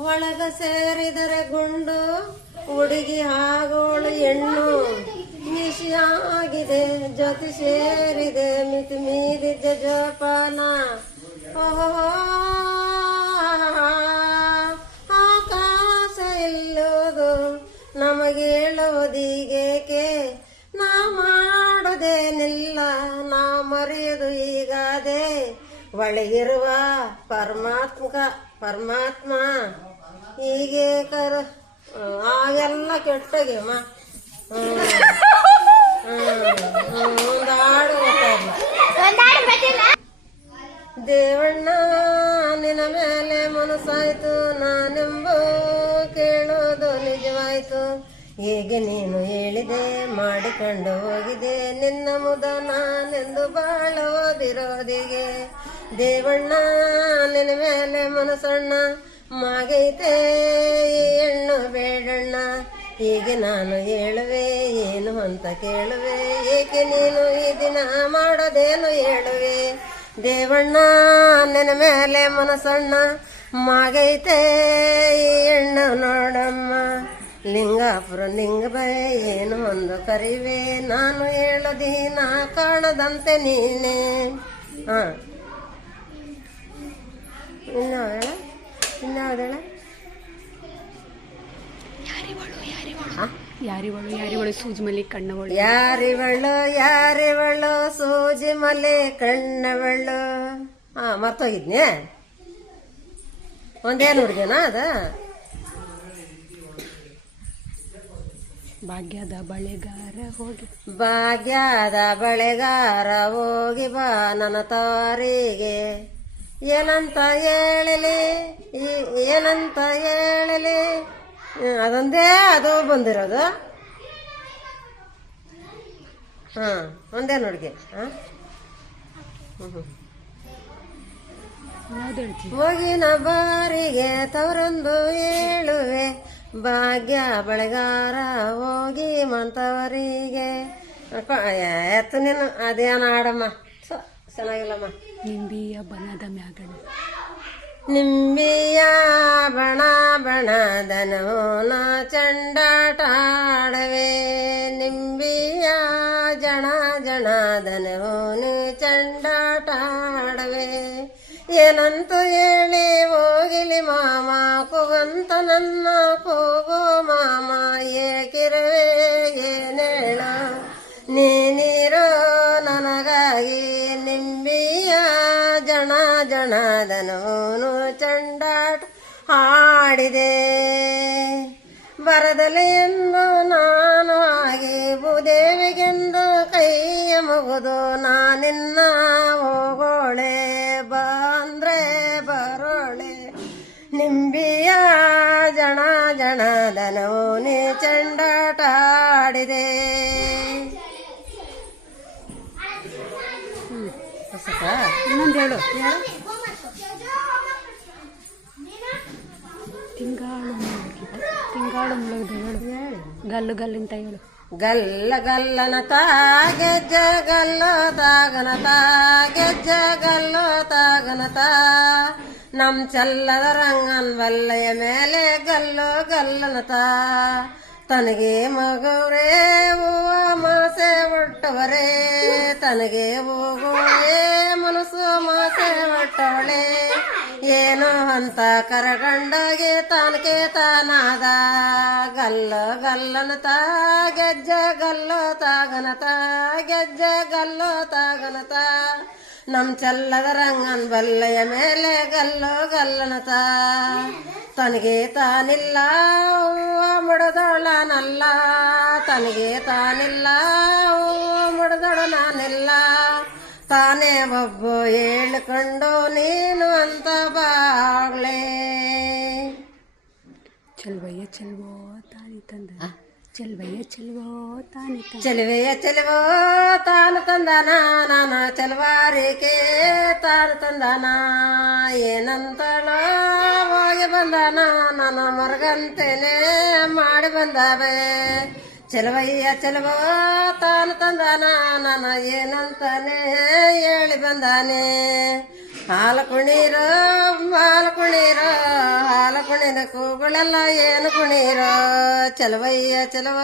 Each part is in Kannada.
ಒಳಗ ಸೇರಿದರೆ ಗುಂಡು ಹುಡುಗಿ ಆಗೋಳು ಹೆಣ್ಣು ನಿಶಿಯಾಗಿದೆ ಜೊತೆ ಸೇರಿದೆ ಮಿತಿ ಮೀರಿದ ಜೋಪಾನ ಆಕಾಶ ಇಲ್ಲೋದು ನಮಗೇಳೋದೀಗೇಕೆ ನಾ ಮಾಡೋದೇನಿಲ್ಲ ನಾ ಮರೆಯೋದು ಈಗಾದೆ ಒಳಗಿರುವ ಪರಮಾತ್ಮ ಹೀಗೆ ಆಗೆಲ್ಲ ಕೆಟ್ಟೋಗ್ಯಮ್ಮ ಒಂದು ಹಾಡು ದೇವಣ್ಣ ನಿನ್ನ ಮೇಲೆ ಮನಸ್ಸಾಯ್ತು ನಾನೆಂಬೋ ಕೇಳೋದು ನಿಜವಾಯ್ತು ಹೇಗೆ ನೀನು ಹೇಳಿದೆ ಮಾಡಿಕೊಂಡು ಹೋಗಿದೆ ನಿನ್ನ ಮುದ ನಾನೆಂದು ಬಾಳೋದಿರೋದಿಗೆ ದೇವಣ್ಣ ನಿನ್ನ ಮೇಲೆ ಮನಸ್ಸಣ್ಣ ಮಾಗೈತೆ ಹೆಣ್ಣು ಬೇಡಣ್ಣ ಹೀಗೆ ನಾನು ಹೇಳುವೆ ಏನು ಅಂತ ಕೇಳುವೆ ಏಕೆ ನೀನು ಈ ದಿನ ಮಾಡೋದೇನು ಹೇಳುವೆ ದೇವಣ್ಣ ನಿನ್ನ ಮೇಲೆ ಮನಸ್ಸಣ್ಣ ಮಾಗೈತೆ ಹೆಣ್ಣು ನೋಡಮ್ಮ ಲಿಂಗಾಪುರ ಲಿಂಗಬೇ ಏನು ಒಂದು ಕರಿವೆ ನಾನು ಹೇಳೋದೀನ ಕಾಣದಂತೆ ನೀನೆ ಇನ್ಯಾವುದೇಳ ಯಾರಿವಳು ಸೂಜಿ ಮಲ್ಲಿ ಕಣ್ಣವಳು ಯಾರಿವಳು ಸೂಜಿ ಮಲೆ ಕಣ್ಣವಳು ಮರ್ತೋಗಿದ್ನೆ ಒಂದೇನು ಹುಡುಗನ ಅದ ಭಾಗ್ಯದ ಬಳೆಗಾರ ಹೋಗಿ ಬಾ ನನ್ನ ತಾರಿಗೆ ಏನಂತ ಹೇಳಲಿ ಅದೊಂದೇ ಅದು ಬಂದಿರೋದು ಒಂದೇ ನೋಡ್ಗೆ ಹೋಗಿನ ಬಾರಿಗೆ ತವರೊಂದು ಹೇಳುವೆ ಭಾಗ್ಯ ಬಳೆಗಾರ ಹೋಗಿ ಮಂತವರಿಗೆ ಎತ್ತು ನೀನು ಅದೇನ ಆಡಮ್ಮ ಚೆನ್ನಾಗಿಲ್ಲಮ್ಮ ನಿಂಬಿಯ ಬನದ ಮ್ಯಾಗಣ ನಿಂಬಿಯ ಬಣದನು ನಾ ಚಂಡಾಟ ಆಡವೆ ನಿಂಬಿಯ ಜಣದನು ನೀ ಚಂಡಾಟ ಆಡವೆ ಏನಂತ ಹೇಳಿ ಹೋಗಿಲಿ ಮಾಮ ಕೂಗಂತ ನನ್ನ ಕೂಗೋ ಮಾಮ ಏಕಿರುವೆ ಏನೇಳ ನೀನಿರೋ ನನಗಾಗಿ ನಿಂಬಿಯ ಜಣದನೂನು ಚಂಡಾಟ ಹಾಡಿದೆ ಬರದಲೆ ಎಂದು ನಾನು ಹಾಗೆ ಭೂದೇವಿಗೆಂದು ಕೈಯ ಮುಗಿದು ನಾನಿನ್ನ ಹೋಗೋಳೆ ಬಂದ್ರೆ ಬರೋಳೆ ನಿಂಬಿಯ ಜಣದನೂನಿ ಚಂಡಾಟ ಆಡಿದೆ ಇನ್ನೊಂದು ಹೇಳು ತಿಂಗಾಳು ಮುಳುಗಿದೆ ಹೇಳು ಗಲ್ಲು ಗಲ್ಲಿಂತ ಹೇಳು ಗಲ್ಲನತ ಗೆಜ್ಜ ಗಲ್ಲೋತಾಗನತ ನಮ್ ಚಲ್ಲದ ರಂಗನ್ ಬಲ್ಲೆಯ ಮೇಲೆ ಗಲ್ಲನತ ತನಗೆ ಮಗುರೇ ಹೂವ ಮಾಸೆ ಹುಟ್ಟವರೇ ತನಗೆ ಹೋಗುವೇ ಮನಸ್ಸು ಮಾಸೆ ಹೊಟ್ಟವಳೆ ಏನು ಅಂತ ಕರಗಂಡಗೆ ತಾನಕೆ ತಾನಾದ ಗಲ್ಲನತ ಗೆಜ್ಜ ಗಲ್ಲೋತಾಗನತ ನಮ್ ಚಲ್ಲದ ರಂಗನ್ ಬಲ್ಲೆಯ ಮೇಲೆ ಗಲ್ಲನತ ತನಗೆ ತಾನಿಲ್ಲ ಹೂವ ಮುಡದೊಳನಲ್ಲ ತನಗೆ ತಾನಿಲ್ಲ ಹೂವ ಮುಡದೊಳು ನಾನಿಲ್ಲ ತಾನೇ ಒಬ್ಬ ಹೇಳಿಕೊಂಡು ನೀನು ಅಂತ ಬಾಗ್ಲೆ ಚೆಲ್ವಯ್ಯ ಚೆಲ್ವೋ ತಾನಿ ತಂದ ಚೆಲ್ವಯ್ಯ ಚೆಲ್ವೋ ತಾನಿ ಚೆಲುವೆಯ ಚೆಲುವೋ ತಾನು ತಂದಾನ ನಾನು ಚೆಲುವಾರಿಕೆ ತಾನು ತಂದಾನ ಏನಂತಳೋ ಹೋಗಿ ಬಂದಾನ ನಾನು ಮರಗಂತೇನೆ ಮಾಡಿ ಬಂದಾವೆ ಚೆಲುವಯ್ಯ ಚೆಲುವೋ ತಾನು ತಂದಾನ ನಾನು ಏನಂತಾನೆ ಹೇಳಿ ಬಂದಾನೆ ಹಾಲು ಕುಣೀರೋ ಚಲವಯ್ಯ ಚಲವ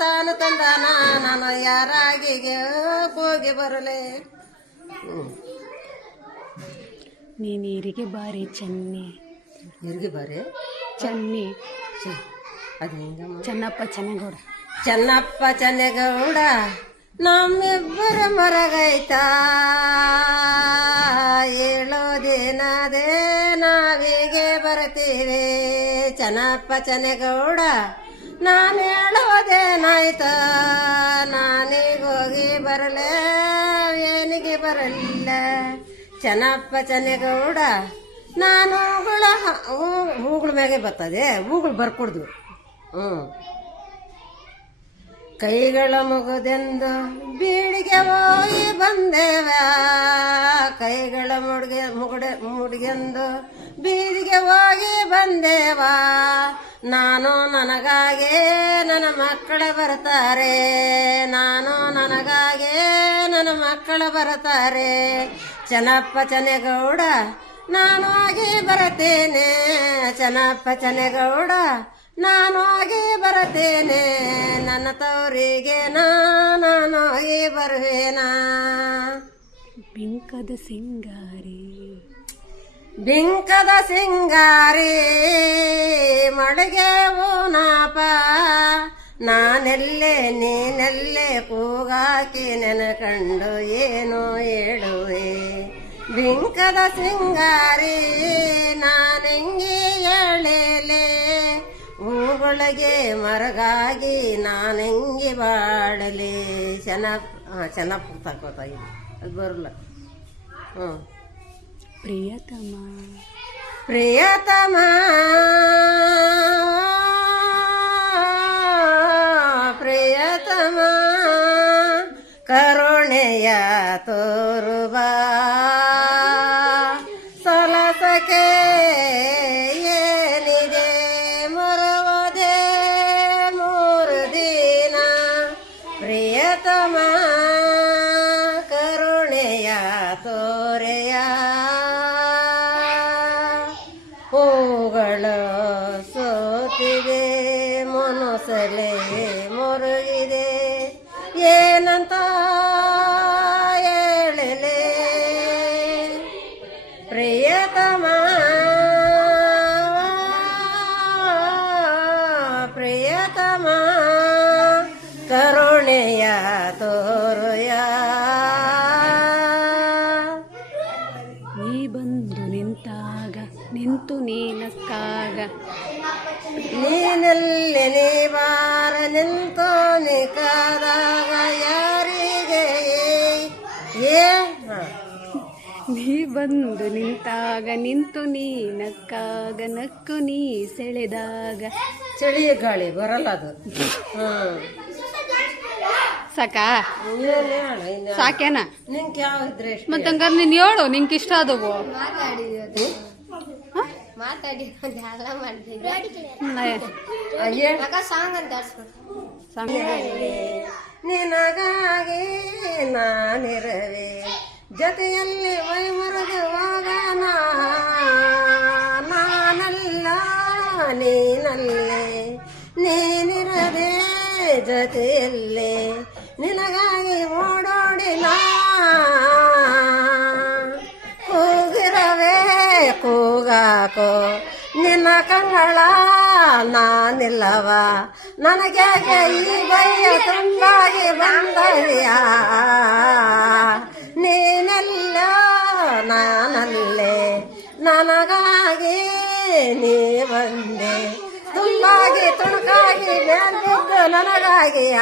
ತಾನು ತಂದಾನ ನಾನು ಯಾರಾಗಿಗೆ ಹೋಗಿ ಬರಲೆ. ನೀ ನೀರಿಗೆ ಬಾರಿ ಚೆನ್ನಿ. ನೀರಿಗೆ ಬಾರಿ ಚೆನ್ನಿ ಅದು ಹೆಂಗಮ್ಮ? ಚೆನ್ನಪ್ಪ ಚೆನ್ನಗೌಡ. ಚೆನ್ನಪ್ಪ ಚೆನ್ನಗೌಡ ನಮ್ಮಿಬ್ಬರ ಮರಗೈತಾ ಹೇಳೋದೇನದೇ ನಾವಿಗೆ ಬರ್ತೀವಿ. ಚೆನ್ನಪ್ಪ ಚೆನ್ನಗೌಡ ನಾನು ಹೇಳೋದೇನಾಯ್ತ ನಾನೀಗೋಗಿ ಬರಲೇ ಏನಿಗೆ ಬರಲಿಲ್ಲ. ಚೆನ್ನಪ್ಪ ಚೆನ್ನಗೌಡ ನಾನು ಹೂಗಳ ಮ್ಯಾಗೆ ಬರ್ತದೆ ಹೂಗಳು ಬರ್ಕೊಡ್ದು. ಕೈಗಳ ಮುಗುದೆಂದು ಬೀಳಿಗೆ ಹೋಗಿ ಬಂದೇವ ಕೈಗಳ ಮುಡಿಗೆಂದು ಬೀದಿಗೆ ಹೋಗಿ ಬಂದೇವ. ನಾನು ನನಗಾಗೆ ನನ್ನ ಮಕ್ಕಳ ಬರ್ತಾರೆ ನಾನು ನನಗಾಗೆ ನನ್ನ ಮಕ್ಕಳ ಬರ್ತಾರೆ. ಚೆನ್ನಪ್ಪ ಚೆನ್ನಗೌಡ ನಾನು ಆಗಿ ಬರ್ತೇನೆ. ಚೆನ್ನಪ್ಪ ಚೆನ್ನಗೌಡ ನಾನು ಆಗಿ ಬರ್ತೇನೆ. ನನ್ನ ತವರಿಗೆ ನಾನು ಆಗಿ ಬರುವೇನಾ. ಬಿಂಕದ ಸಿಂಗಾರಿ ಬಿಂಕದ ಸಿಂಗಾರಿ ಮಡಗೆ ಓನಾಪ ನಾನೆಲ್ಲೇ ನೀನೆಲ್ಲೇ ಕೂಗಾಕಿ ನೆನಕಂಡು ಏನು ಹೇಳುವೆ. ಬಿಂಕದ ಸಿಂಗಾರಿ ನಾನೆಂಗಿ ಹೇಳಲೆ ಹೂಗಳಿಗೆ ಮರಗಾಗಿ ನಾನೆಂಗಿ ಬಾಳಲೆ. ಚೆನ್ನಪ್ಪ ತಗೋತಾ ಇದು ಅದು ಬರಲ್ಲ. ಪ್ರಿಯತಮ ಪ್ರಿಯತಮ ಪ್ರಿಯತಮ ಕರುಣೆಯ ತೋರುವ ಸಲಸಕೆ ಏನಿದೆ ಮರುವುದೇ ಮೂರು ದಿನ. ಪ್ರಿಯತಮ ಕರುಣೆಯ ತೋರೆಯ ಹೂಗಳು ಸೋತಿವೆ ಮನಸಲೆ ಮುರುಗಿದೆ ಏನಂತ ಹೇಳಲೆ. ಪ್ರಿಯತಮ ಪ್ರಿಯತಮ ಕರುಣೆಯ ತೋರುಯ. ನೀ ಬಂದು ನಿಂತಾಗ ನಿಂತು ನೀನಕ್ಕಾಗ ನೀನೆಲ್ಲಿ ನೀ ಬಾರ ನಿಂತು ನಿಕಾದಾಗ ಯಾರಿಗೆ ನೀ ಬಂದು ನಿಂತಾಗ ನಿಂತು ನೀನಕ್ಕಾಗ ನಕ್ಕು ನೀ ಸೆಳೆದಾಗ. ಚಳಿ ಗಾಳಿ ಬರಲ್ಲ ಅದು. ಸಾಕಾ ಸಾಕೇನ ನಿಂಗೆ ಯಾವ ಇದ್ರೆ ಮತ್ತೆ ಹಂಗಾರೆ ನೀನು ಹೇಳು ನಿಂಗೆ ಇಷ್ಟ ಆದವು. ನಿನಗಾಗಿ ನಾನಿರವೆ ಜೊತೆಯಲ್ಲಿ ಮೈಮರೆದು ಹೋಗೋಣ ನಾನಲ್ಲ ನೀನಲ್ಲೇ ನೀನಿರದೆ ಜೊತೆಯಲ್ಲೇ ನಿನಗಾಗಿ ಓಡೋಡಿನ ಕೂಗಿರವೇ ಕೂಗಾಕೋ ನಿನ್ನ ಕಂಗಳ ನಾನಿಲ್ಲವ ನನಗೆ ಈ ಬಯ್ಯ ತುಂಬಾಗಿ ಬಂದಯ್ಯ ನೀನೆಲ್ಲ ನಾನಲ್ಲೇ ನನಗಾಗಿ ನೀ ಬಂದೆ ತುಂಬಾಗಿ ತುಣುಕಾಗಿ ಮೇಲ್ಬಿದ್ದು ನನಗಾಗಿಯ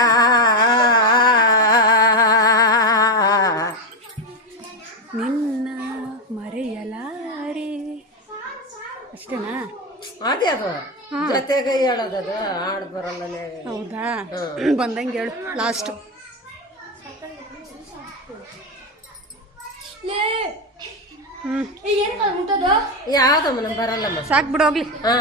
ನಿನ್ನ ಮರೆಯಲಾರೆ. ಅಷ್ಟೇನಾ? ಅದೇ ಅದು ಜೊತೆಗೆ ಹೇಳೋದದು ಹಾಡು ಬರಲ್ಲ. ಹೌದಾ? ಬಂದಂಗೆ ಹೇಳು ಲಾಸ್ಟ್. ಯಾವ್ದಮ್ಮ ಬರಲ್ಲಮ್ಮ. ಸಾಕು ಬಿಡು ಹೋಗ್ಲಿ. ಹಾ